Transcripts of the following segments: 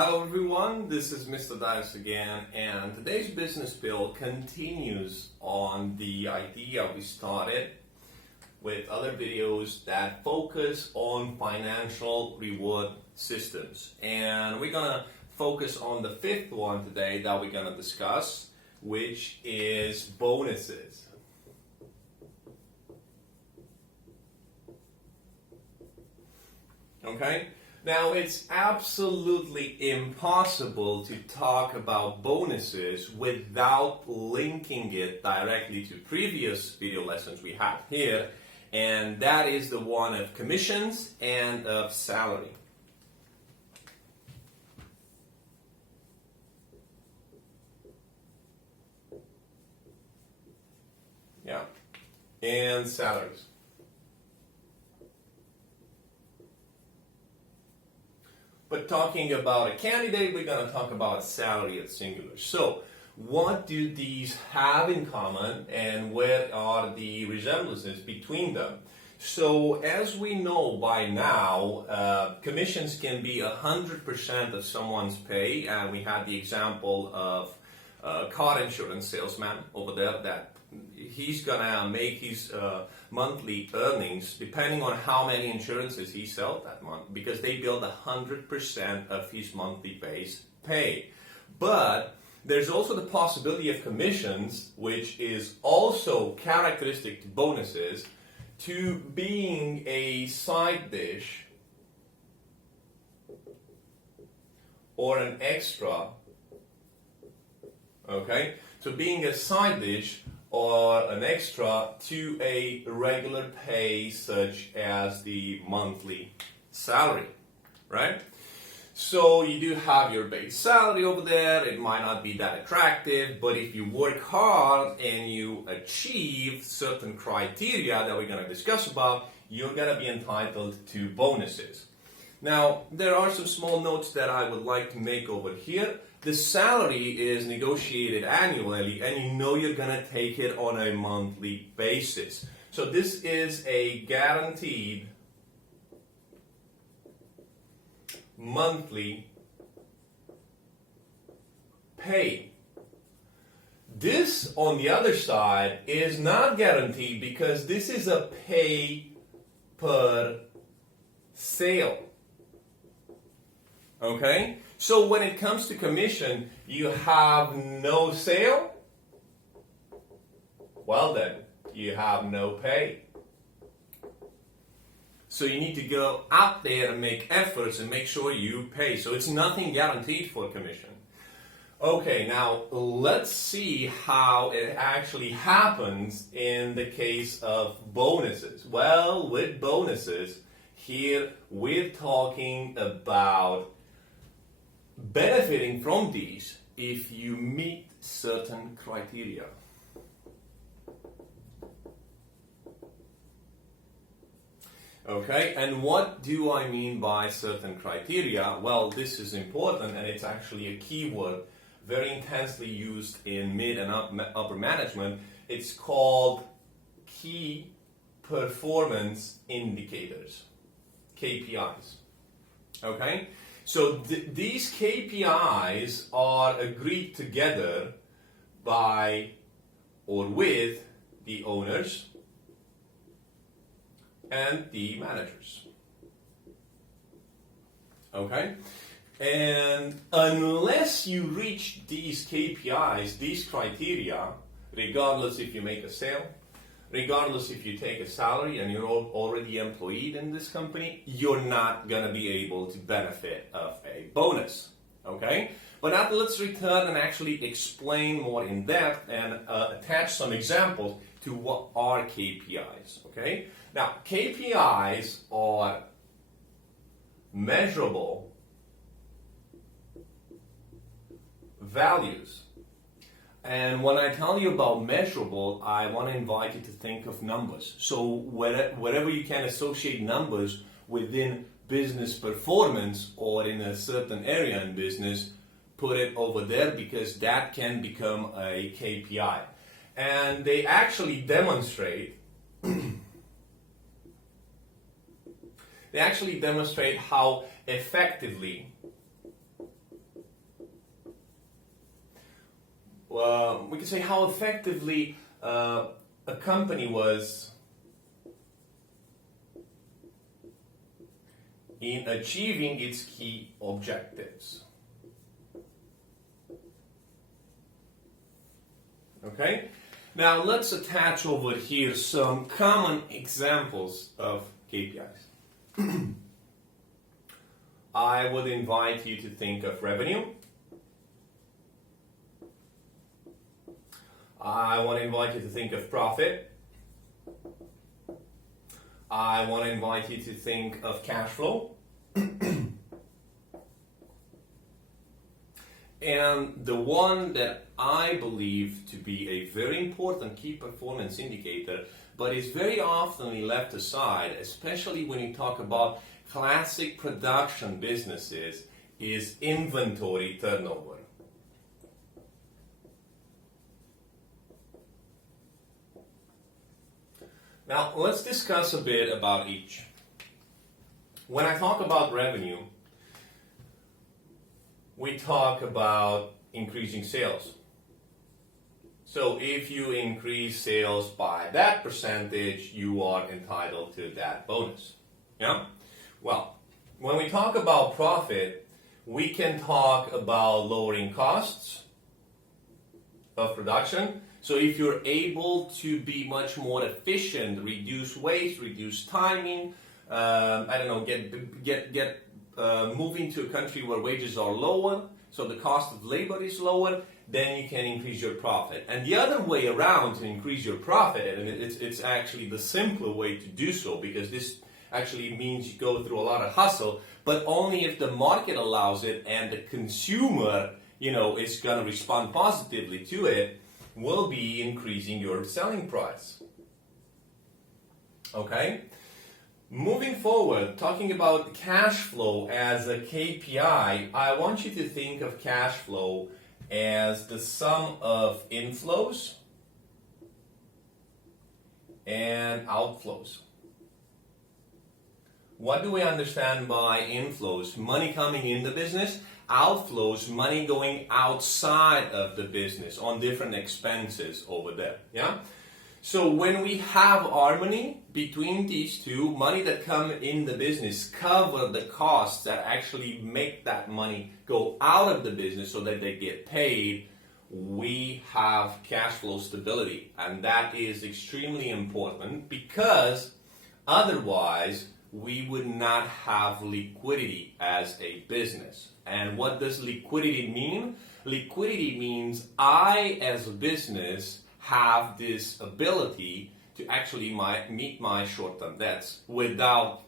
Hello everyone, this is Mr. Dias again, and today's business pill continues on the idea we started with other videos that focus on financial reward systems. And we're gonna focus on the fifth one today that we're gonna discuss, which is bonuses. Okay? Now, it's absolutely impossible to talk about bonuses without linking it directly to previous video lessons we had here, and that is the one of commissions and of salary. Yeah, and salaries. But talking about a candidate, we're going to talk about salary at singular. So, what do these have in common and where are the resemblances between them? So, as we know by now, commissions can be 100% of someone's pay. And we had the example of a car insurance salesman over there that he's gonna make his monthly earnings depending on how many insurances he sells that month, because they build 100% of his monthly base pay. But there's also the possibility of commissions, which is also characteristic to bonuses, to being a side dish or an extra. Okay, so being a side dish or an extra to a regular pay such as the monthly salary, right? So you do have your base salary over there. It might not be that attractive, but if you work hard and you achieve certain criteria that we're going to discuss about, you're going to be entitled to bonuses. Now, there are some small notes that I would like to make over here. The salary is negotiated annually, and you know you're going to take it on a monthly basis. So this is a guaranteed monthly pay. This, on the other side, is not guaranteed because this is a pay per sale. Okay? So when it comes to commission, you have no sale, well then, you have no pay. So you need to go out there and make efforts and make sure you pay. So it's nothing guaranteed for commission. Okay, now let's see how it actually happens in the case of bonuses. Well, with bonuses, here we're talking about benefiting from these if you meet certain criteria. Okay, and what do I mean by certain criteria? Well, this is important, and it's actually a keyword very intensely used in mid and upper management. It's called key performance indicators, KPIs. Okay? So these KPIs are agreed together by or with the owners and the managers. Okay? And unless you reach these KPIs, these criteria, regardless if you make a sale, regardless if you take a salary and you're already employed in this company, you're not going to be able to benefit of a bonus. Okay? But now let's return and actually explain more in depth and attach some examples to what are KPIs. Okay? Now, KPIs are measurable values. And when I tell you about measurable, I want to invite you to think of numbers. So wherever you can associate numbers within business performance or in a certain area in business, put it over there, because that can become a KPI. And they actually demonstrate how effectively we can say how effectively a company was in achieving its key objectives. Okay? Now let's attach over here some common examples of KPIs. I would invite you to think of revenue. I want to invite you to think of profit. I want to invite you to think of cash flow. And the one that I believe to be a very important key performance indicator, but is very often left aside, especially when you talk about classic production businesses, is inventory turnover. Now, let's discuss a bit about each. When I talk about revenue, we talk about increasing sales. So if you increase sales by that percentage, you are entitled to that bonus. Yeah? Well, when we talk about profit, we can talk about lowering costs of production. So if you're able to be much more efficient, reduce waste, reduce timing, moving to a country where wages are lower, so the cost of labor is lower, then you can increase your profit. And the other way around to increase your profit, and it's actually the simpler way to do so, because this actually means you go through a lot of hustle, but only if the market allows it and the consumer, is going to respond positively to it, will be increasing your selling price. Okay? Moving forward, talking about cash flow as a KPI, I want you to think of cash flow as the sum of inflows and outflows. What do we understand by inflows? Money coming in the business. Outflows, money going outside of the business on different expenses over there. Yeah? So when we have harmony between these two, money that come in the business cover the costs that actually make that money go out of the business so that they get paid, we have cash flow stability. And that is extremely important, because otherwise we would not have liquidity as a business. And what does liquidity mean? Liquidity means I, as a business, have this ability to actually meet my short-term debts without,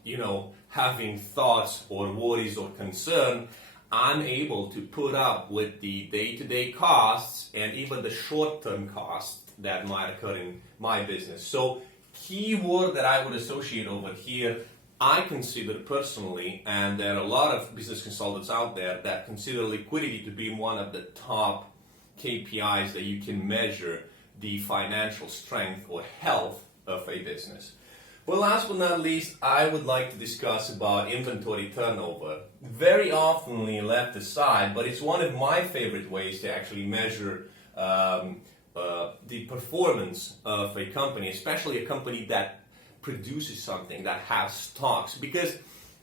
having thoughts or worries or concern. I'm able to put up with the day-to-day costs and even the short-term costs that might occur in my business. So, key word that I would associate over here, I consider personally, and there are a lot of business consultants out there that consider liquidity to be one of the top KPIs that you can measure the financial strength or health of a business. Well, last but not least, I would like to discuss about inventory turnover. Very often left aside, but it's one of my favorite ways to actually measure the performance of a company, especially a company that produces something, that has stocks, because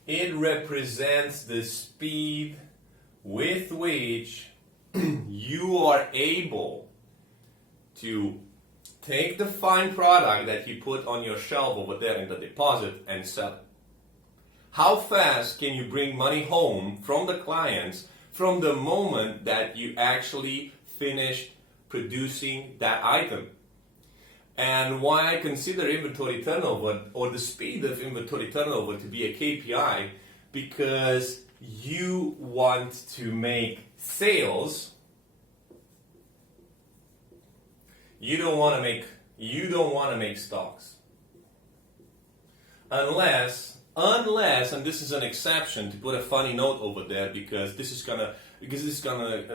it represents the speed with which you are able to take the fine product that you put on your shelf over there in the deposit and sell it. How fast can you bring money home from the clients from the moment that you actually finished producing that item? And why I consider inventory turnover, or the speed of inventory turnover, to be a KPI, because you want to make sales. You don't want to make stocks. Unless, and this is an exception, to put a funny note over there, because this is gonna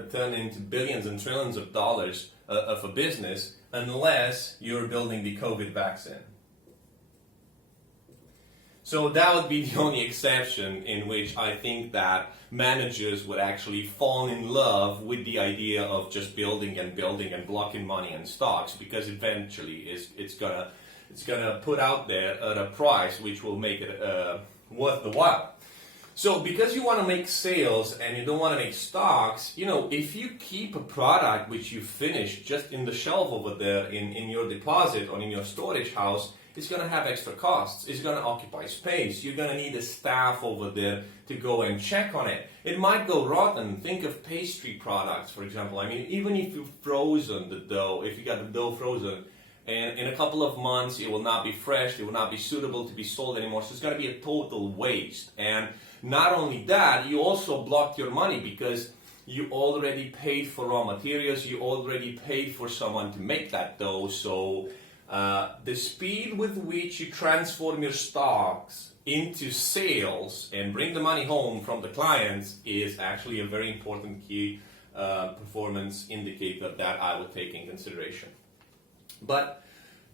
turn into billions and trillions of dollars of a business, unless you're building the COVID vaccine. So that would be the only exception in which I think that managers would actually fall in love with the idea of just building and blocking money in stocks, because eventually it's gonna put out there at a price which will make it worth the while. So because you want to make sales and you don't want to make stocks, if you keep a product which you finish just in the shelf over there in your deposit or in your storage house, it's going to have extra costs. It's going to occupy space. You're going to need a staff over there to go and check on it. It might go rotten. Think of pastry products, for example. I mean, even if you've frozen the dough, if you got the dough frozen, and in a couple of months it will not be fresh, it will not be suitable to be sold anymore, so it's going to be a total waste. And not only that, you also blocked your money because you already paid for raw materials, you already paid for someone to make that dough. So the speed with which you transform your stocks into sales and bring the money home from the clients is actually a very important key performance indicator that I would take in consideration. But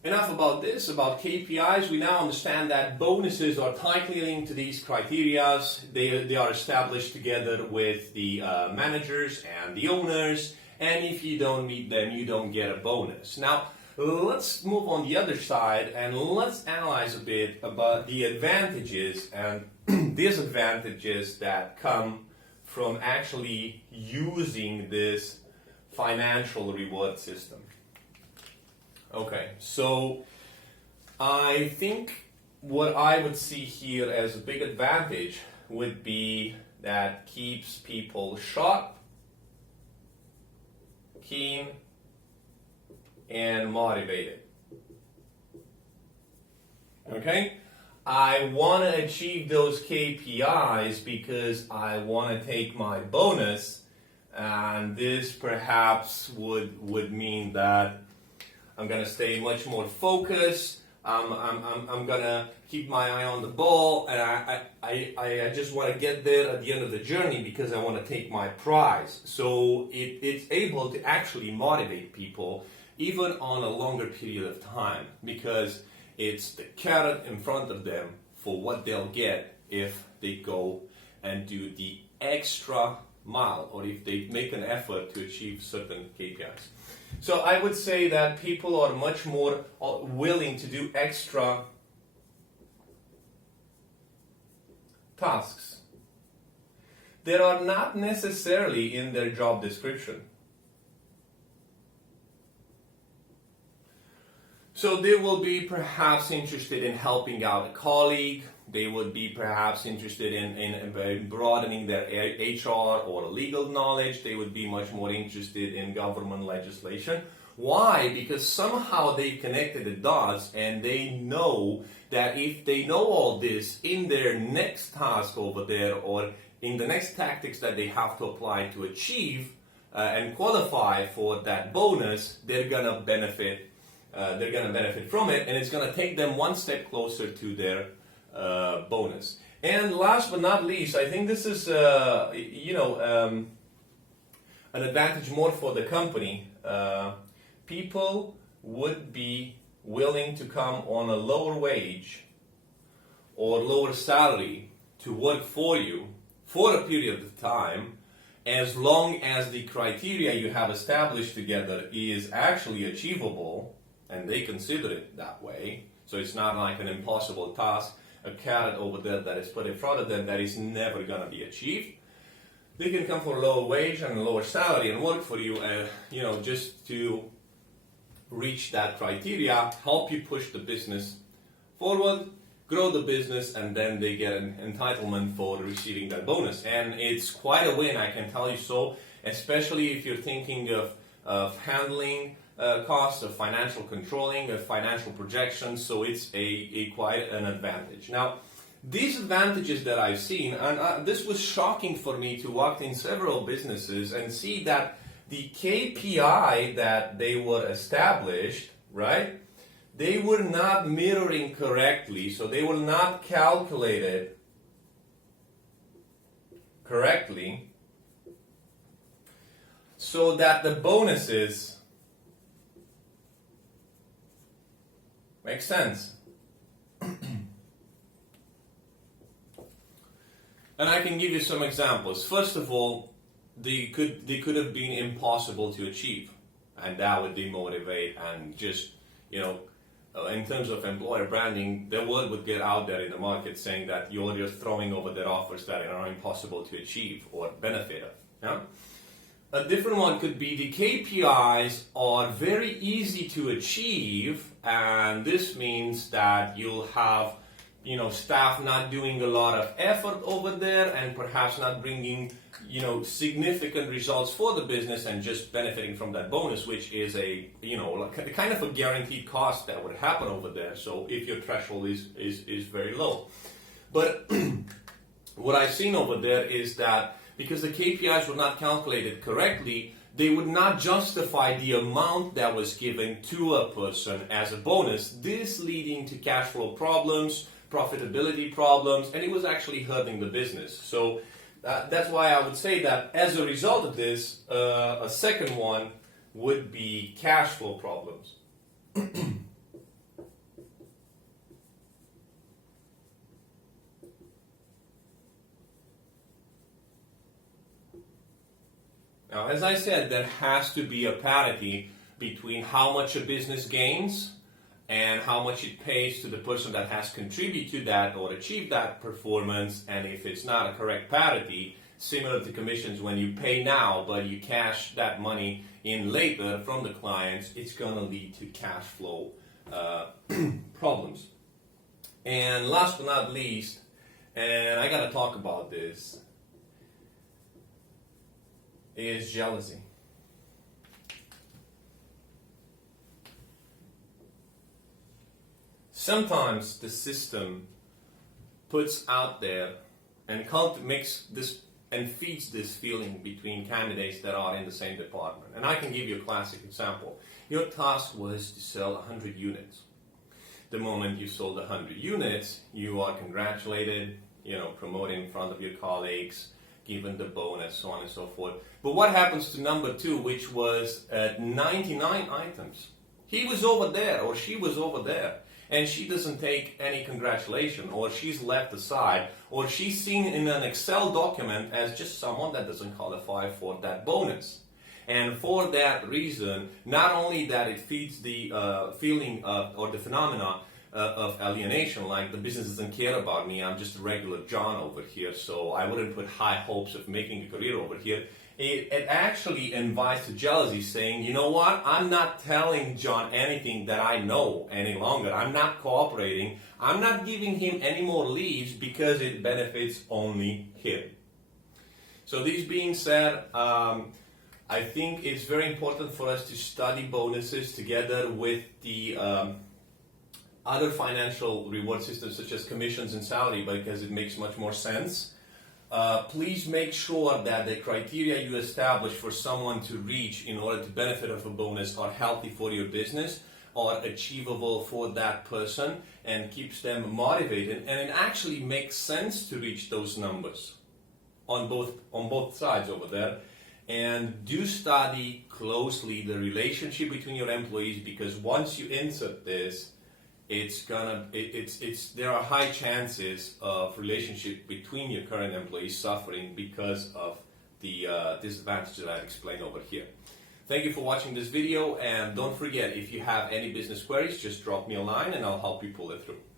enough about this, about KPIs. We now understand that bonuses are tightly linked to these criteria. They are established together with the managers and the owners, and if you don't meet them, you don't get a bonus. Now, let's move on the other side and let's analyze a bit about the advantages and disadvantages that come from actually using this financial reward system. Okay, so I think what I would see here as a big advantage would be that keeps people sharp, keen, and motivated. Okay? I want to achieve those KPIs because I want to take my bonus, and this perhaps would mean that I'm going to stay much more focused. I'm going to keep my eye on the ball, and I just want to get there at the end of the journey because I want to take my prize. So it's able to actually motivate people even on a longer period of time, because it's the carrot in front of them for what they'll get if they go and do the extra mile, or if they make an effort to achieve certain KPIs. So I would say that people are much more willing to do extra tasks that are not necessarily in their job description. So they will be perhaps interested in helping out a colleague. They would be perhaps interested in broadening their HR or legal knowledge. They would be much more interested in government legislation. Why? Because somehow they connected the dots and they know that if they know all this in their next task over there, or in the next tactics that they have to apply to achieve and qualify for that bonus, they're going to benefit. They're going to benefit from it, and it's going to take them one step closer to their bonus. And last but not least, I think this is an advantage more for the company. People would be willing to come on a lower wage or lower salary to work for you for a period of time, as long as the criteria you have established together is actually achievable, and they consider it that way. So it's not like an impossible task, a carrot over there that is put in front of them that is never going to be achieved. They can come for a lower wage and a lower salary and work for you, just to reach that criteria, help you push the business forward, grow the business, and then they get an entitlement for receiving that bonus. And it's quite a win, I can tell you so, especially if you're thinking of handling costs, of financial controlling, of financial projections. So it's a quite an advantage. Now, these advantages that I've seen, and this was shocking for me to walk in several businesses and see that the KPI that they were established, right, they were not mirroring correctly, so they were not calculated correctly, so that the bonuses make sense. And I can give you some examples. First of all, they could have been impossible to achieve, and that would demotivate and just, in terms of employer branding, the word would get out there in the market saying that you're just throwing over their offers that are impossible to achieve or benefit of. Yeah? A different one could be the KPIs are very easy to achieve, and this means that you'll have staff not doing a lot of effort over there and perhaps not bringing significant results for the business and just benefiting from that bonus, which is a kind of a guaranteed cost that would happen over there. So if your threshold is very low. But what I've seen over there is that because the KPIs were not calculated correctly, they would not justify the amount that was given to a person as a bonus, this leading to cash flow problems, profitability problems, and it was actually hurting the business. So that's why I would say that as a result of this, a second one would be cash flow problems. Now, as I said, there has to be a parity between how much a business gains and how much it pays to the person that has contributed to that or achieved that performance. And if it's not a correct parity, similar to commissions, when you pay now but you cash that money in later from the clients, it's going to lead to cash flow problems. And last but not least, and I got to talk about this, is jealousy. Sometimes the system puts out there and makes this and feeds this feeling between candidates that are in the same department. And I can give you a classic example. Your task was to sell 100 units. The moment you sold 100 units, you are congratulated, promoted in front of your colleagues, given the bonus, so on and so forth. But what happens to number 2, which was 99 items? He was over there or she was over there, and she doesn't take any congratulation, or she's left aside, or she's seen in an Excel document as just someone that doesn't qualify for that bonus. And for that reason, not only that it feeds the feeling of, or the phenomena of alienation, like the business doesn't care about me, I'm just a regular John over here, so I wouldn't put high hopes of making a career over here. It actually invites to jealousy, saying, you know what, I'm not telling John anything that I know any longer. I'm not cooperating. I'm not giving him any more leads because it benefits only him. So this being said, I think it's very important for us to study bonuses together with the other financial reward systems such as commissions and salary, because it makes much more sense. Please make sure that the criteria you establish for someone to reach in order to benefit of a bonus are healthy for your business, are achievable for that person, and keeps them motivated, and it actually makes sense to reach those numbers on both sides over there. And do study closely the relationship between your employees, because once you insert this, there are high chances of relationship between your current employees suffering because of the disadvantages that I explained over here. Thank you for watching this video, and don't forget, if you have any business queries, just drop me a line and I'll help you pull it through.